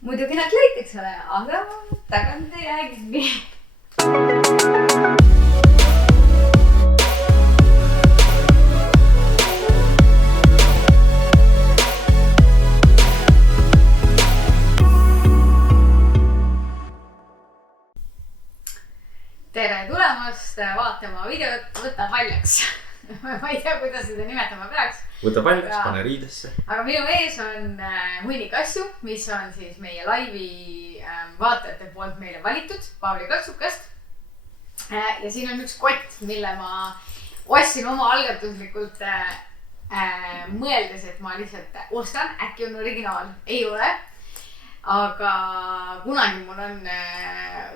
muidugi nad leiti, eks ole, aga tagant ei jää kinni. Tere tulemast vaatama videot Võta paljaks. Ma ei tea, kuidas seda nimetama peaks. Võta paljaks, pane riidesse. Aga minu ees on hunnik asju, mis on siis meie laivi vaatajate poolt meile valitud Paavli Katsukast. Ja siin on üks kott, mille ma ostsin oma algatuslikult mõeldes, et ma lihtsalt ostan. Äkki on originaal. Ei ole. Aga kunagi mul on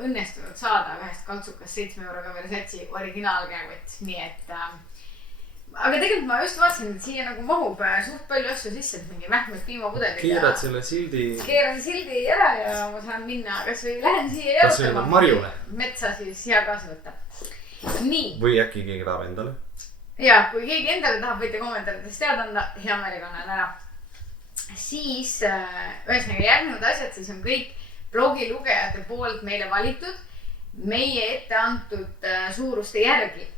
õnnestunud saada ühest Katsukast 7 euroga Versace originaalkäekott. Nii et aga tegelikult ma just vaatasin, et siia nagu mahub suht palju asju sisse, et mingi mähmed piimapudelid. Keerad selle sildi. Keeran sildi ära ja ma saan minna, kas või lähen siia kas see on Marjule? Metsa siis hea kaasa võtta. Nii. Või äkki keegi tahab endale? Ja, kui keegi endale tahab, võite kommentaarides teada anda, hea meelega annan ära. Siis ühesõnaga järgnevad asjad siis on kõik blogilugejate poolt meile valitud meie ette antud suuruste järgi.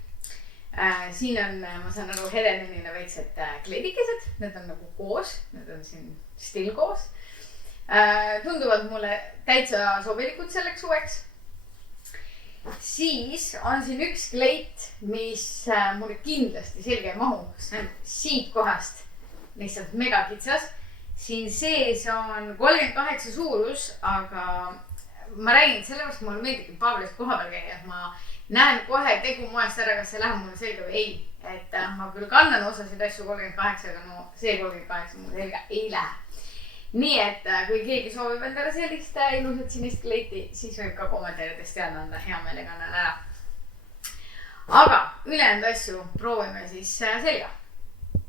Siin on, ma saan aru, Helenile väiksed kleidikesed, need on nagu koos, need on siin still koos. Tunduvad mulle täitsa sobilikud selleks suveks. Siis on siin üks kleit, mis mulle kindlasti selge ei mahu, see on siit kohast lihtsalt mega kitsas. Siin sees on 38 suurus, aga ma räägin sellepärast, mulle meeldib Paablist koha peal käia, et ma näen kohe tegu moest ära, kas see läheb mulle selga või ei. Et ma küll kannan osasid asju 38, aga no see 38 mulle selga ei lähe. Nii et kui keegi soovib endale sellist ilusat sinist kleiti, siis võib ka kommentaarides teada anda, hea meelega annan ära. Aga ülejäänud asju proovime siis selga.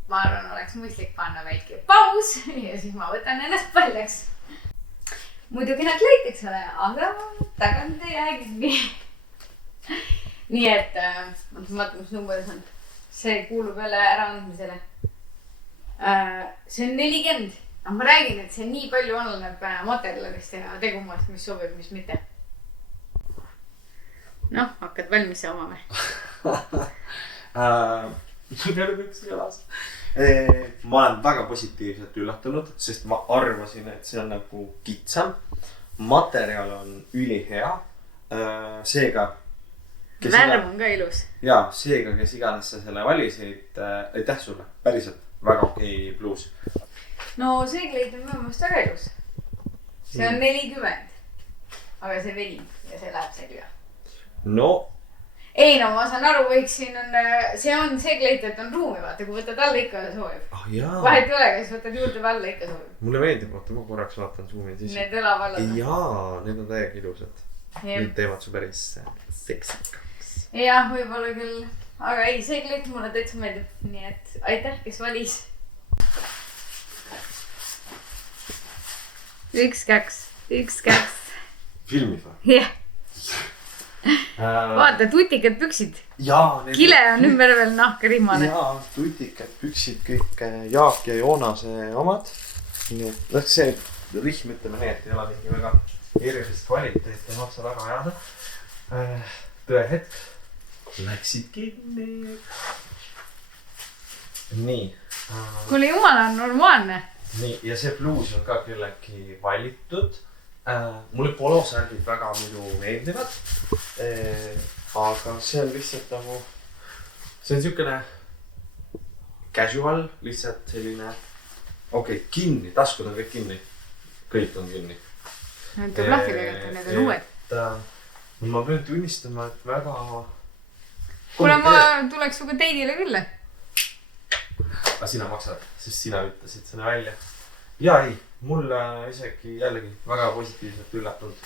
Ma arvan, oleks mõistlik panna väike paus ja siis ma võtan ennast paljaks. Muidugi nad leiti, eks ole, aga tagant ei jää kinni. Nii et, vaatame, mis number see on. See kuulub jälle äraandmisele. See on 40. Ma räägin, et see nii palju oleneb materjalist ja tegumast, mis sobib, mis mitte. Noh, hakkad valmis saama või? Terveks jalas. Ma olen väga positiivselt üllatunud, sest ma arvasin, et see on nagu kitsam. Materjal on ülihea. Seega värv on ka ilus. Jaa, seega, kes iganes sa selle valisid, aitäh sulle. Päriselt väga okei bluus. No see kleit on minu mõelest väga ilus. See on 40. Aga see venib ja see läheb selga. No ei, no ma saan aru, võiksin see kleit, et on ruumi, vaata, kui võtad alla ikka soovib. Vahet ei ole, kes võtad juurde või alla ikka soovib. Mulle meeldib, vaata, ma korraks vaatan zoomin sisse. Need õlavallad. Jaa, need on täiega ilusad. Need teevad su päris seksikaks. Jah, võib-olla küll. Aga ei, see kleit mulle täitsa meeldib. Nii et aitäh, kes valis. Üks käks. Filmis või? Jah. Vaata, tutikad püksid. Jaa. Kile on ümber veel nahkarihmane. Jaa, tutikad püksid kõik Jaak ja Joonase omad. Nii et see rihm, ütleme nii, et ei ole mingi väga erilist kvaliteet, ei maksa väga ajada. Tõe hetk. Läksid kinni. Nii. Kuule jumala on normaalne. Nii, ja see bluus on ka küllegi valitud. Mulle polosärgid väga muidu meeldivad. Aga see on lihtsalt nagu, see on siukene casual, lihtsalt selline, kinni, taskud on kõik kinni. Kõik on kinni. Need tuleb lahti tegelikult, need on uued. Ma pean tunnistama, et väga... Kuule, ma tuleks suga teidile küll. Aga sina maksad, sest sina ütlesid selle välja. Ja ei, mulle isegi jällegi väga positiivselt üllatunud.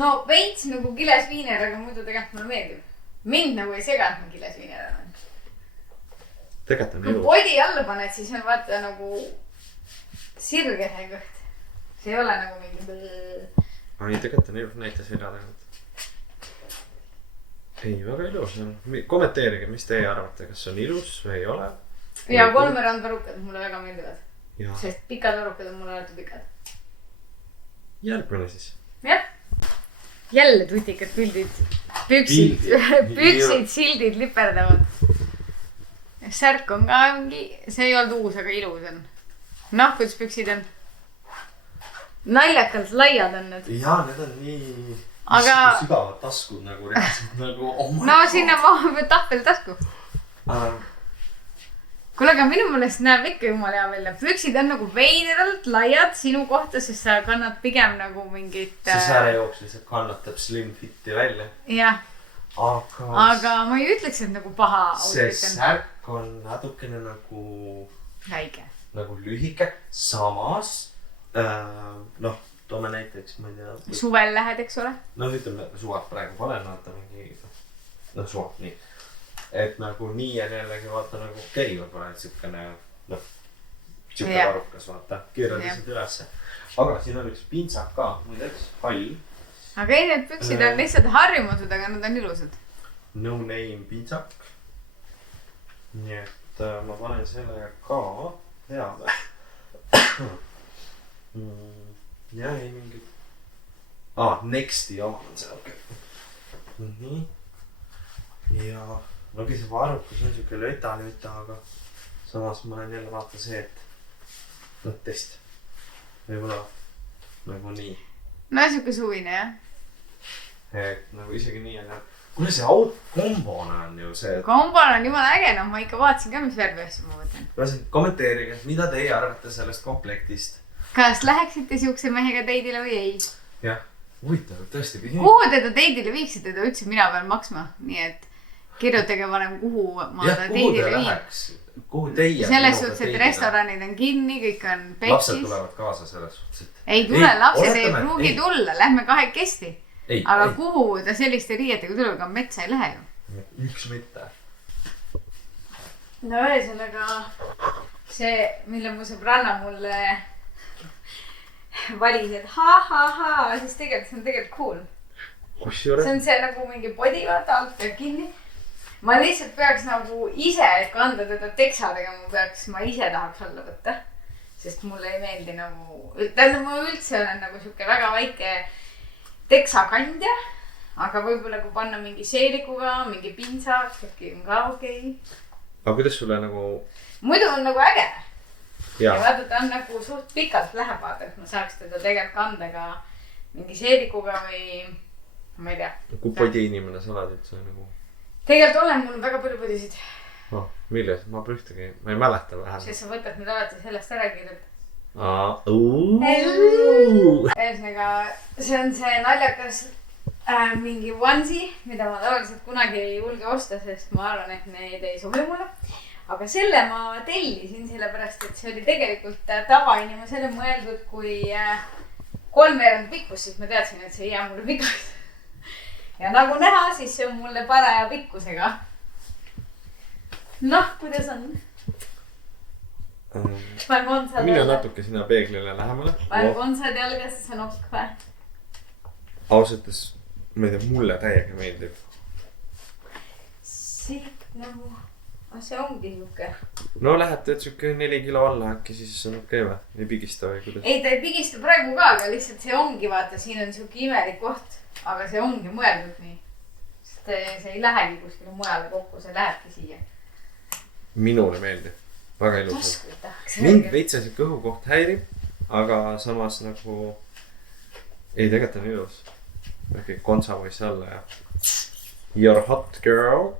No veits nagu Giles Wiener, aga muidu tegelikult mulle meeldib. Mind nagu ei sega, et ma Giles Wiener olen. Tegelikult on ilus. Kui body alla paned, siis on vaata nagu sirge see kõht. See ei ole nagu mingi... Ai, tegelikult on ilus, näita selja tagant. Ei, väga ilus on. Kommenteerige, mis teie arvate, kas on ilus või ei ole? Ja kolmerandvarukad mulle väga meeldivad. Ja. Sest pikad varukad on mulle alati pikad. järgmine siis. jah. jälle tutikad pildid. püksid, sildid liperdavad. särk on ka mingi, see ei olnud uus, aga ilus on. noh, kuidas püksid on? naljakalt laiad on need. jaa, need on nii sügavad taskud nagu reaalselt nagu no sinna mahub tahveltasku. kuule, aga minu meelest näeb ikka jumala hea välja. Püksid on nagu veideralt laiad sinu kohta, sest sa kannad pigem nagu mingit... see säärejooks lihtsalt kannatab slim fit'i välja. jah. aga ma ei ütleks, et nagu paha see särk on natukene nagu... väike. Nagu lühike. Samas, noh, toome näiteks, ma ei tea... suvel lähed, eks ole? No ütleme, suvad praegu panen, vaata mingi... noh, suvad nii. Et nagu nii on jällegi vaata nagu okei, võib-olla et siukene, noh, siuke varukas, vaata, keeraliselt ülesse. Aga siin on üks pintsak ka, muideks, hall. Aga ei, need püksid on lihtsalt harjumatud, aga nad on ilusad. No name pintsak. Nii et ma panen selle ka peale. Ja ei mingit... Nexti oma on see, okei. Ja... no kui see varukus on siuke löta, aga samas ma olen jälle vaata see, et mõttest võib-olla nagu nii. No siuke suvine, jah. Et nagu isegi nii on, kuule see kombona on ju see... kombona on jumala äge, no ma ikka vaatasin ka, mis värvi asju ma võtan. Kommenteerige, mida teie arvate sellest komplektist? Kas läheksite siukse mehega teidile või ei? Jah, huvitav, tõesti. Kuhu teda teidile viiksite, ta ütles, mina pean maksma, nii et kirjutage varem, kuhu ma ta teidile viin. Kuhu teie? Selles suhtes, et restoranid on kinni, kõik on peksis. Lapsed tulevad kaasa selles suhtes, et... ei tule, lapsed ei pruugi tulla, lähme kahekesti. Aga kuhu ta selliste riietega tuleb, aga metsa ei lähe ju. Miks mitte? No ühesõnaga see, mille mu sõbranna mulle valis, et ha, siis tegelikult see on tegelikult cool. See on see nagu mingi body, vaata, alt peab kinni. Ma lihtsalt peaks nagu ise kanda teda teksadega, ma ise tahaks alla võtta. Sest mulle ei meeldi nagu... tähendab, ma üldse olen nagu siuke väga väike teksakandja. Aga võib-olla kui panna mingi seelikuga, mingi pintsak, äkki on ka okei. Aga kuidas sulle nagu... muidu on nagu äge. Ja vaata, ta on nagu suht pikalt läheb, vaata, et ma saaks teda tegelikult kanda ka mingi seelikuga või... ma ei tea. Kui podi inimene sa oled üldse nagu... tegelikult olen mul väga palju podisid. Milles? Ma pole ühtegi, ma ei mäleta vähem. Sest sa võtad nüüd alati sellest ära kirjad. Ühesõnaga, see on see naljakas mingi onesie, mida ma tavaliselt kunagi ei julge osta, sest ma arvan, et need ei sobi mulle. Aga selle ma tellisin sellepärast, et see oli tegelikult tavainimesele mõeldud kui 3 pikkus, siis ma teadsin, et see ei jää mulle pikaks. Ja nagu näha, siis see on mulle paraja pikkusega. Noh, kuidas on? Mine natuke sinna peeglile lähemale. Panen konsad jalga, siis on okk või? Ausõttes, ma ei tea, mulle täiega meeldib. Siit nagu... see ongi siuke. No lähed teed siuke 4 kilo alla äkki, siis on okei või? Ei pigista või kuidas? Ei, ta ei pigista praegu ka, aga lihtsalt see ongi, vaata, siin on siuke imelik koht. Aga see ongi mõeldud nii. Sest see ei lähegi kuskile mujale kokku, see lähebki siia. Minule meeldib. Väga ilus. Mind veitsa see kõhukoht häirib, aga samas nagu... ei, tegelikult on ilus. Äkki kontsa võis alla ja... You're hot girl.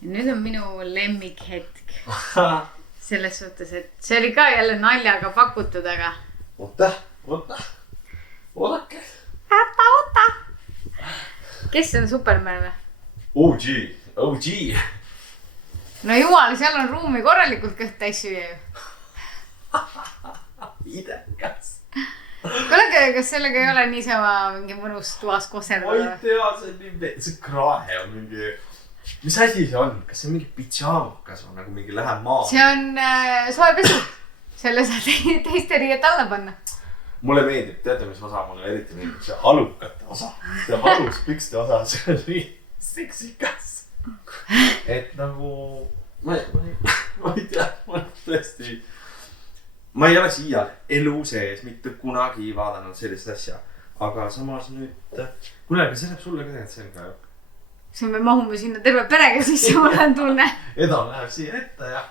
Ja nüüd on minu lemmikhetk. Selles suhtes, et see oli ka jälle naljaga pakutud, aga... Oota. Oodake. Oota. Kes on Superman või? OG. No jumal, seal on ruumi korralikult kõht asju ju. Idekas. Kuule, kas sellega ei ole niisama mingi mõnus toas koserdada? Ma ei tea, see krae on mingi... mis asi see on? Kas see on mingi pitšaamukas või nagu mingi läheb maa? See on soepesu. Selle saad teiste riiet alla panna. Mulle meeldib, teate mis osa mulle eriti meeldib? See alukate osa. See aluspükste osa, see on nii seksikas. Et nagu... ma ei tea, ma tõesti... ma ei ole siia elu sees mitte kunagi vaadanud sellist asja. Aga samas nüüd, kuule, aga see läheb sulle ka tegelikult selga ju. siis me mahume sinna terve perega sisse, mul on tunne. Eda läheb siia ette ja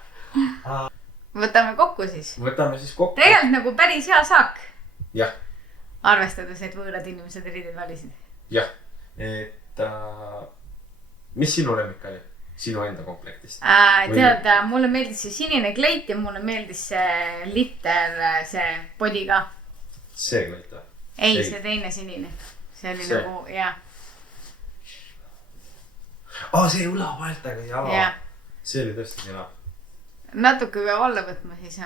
Võtame kokku siis. võtame siis kokku. Tegelikult nagu päris hea saak. Jah. Arvestades, et võõrad inimesed riided valisid. Jah, et mis sinu lemmik oli? Sinu enda komplektist? Tead, mulle meeldis see sinine kleit ja mulle meeldis see litter, see body ka. See kleit või? Ei, see teine sinine. See oli nagu, jah. See õlapaeltega, jaa. See oli tõesti kena. Natuke peab alla võtma siis.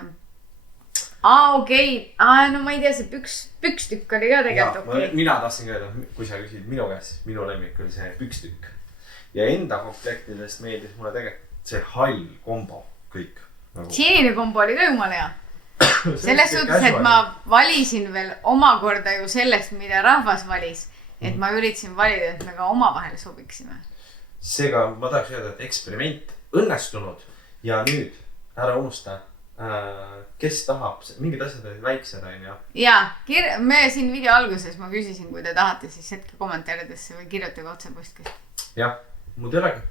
Okei. No ma ei tea, see pükstükk oli ka tegelikult okei. Mina tahtsin ka öelda, kui sa küsid minu käest, siis minu lemmik oli see pükstükk. Ja enda komplektidest meeldis mulle tegelikult see hall kombo kõik. Sinine kombo oli ka jumala hea. Selles suhtes, et ma valisin veel omakorda ju sellest, mida rahvas valis. Et ma üritasin valida, et me ka oma vahel sobiksime. Seega ma tahaks öelda, et eksperiment õnnestunud ja nüüd ära unusta, kes tahab, mingid asjad olid väiksed on ja. Jaa, me siin video alguses ma küsisin, kui te tahate, siis hetke kommentaaridesse või kirjutage otse postkast. Jah, muud ei olegi.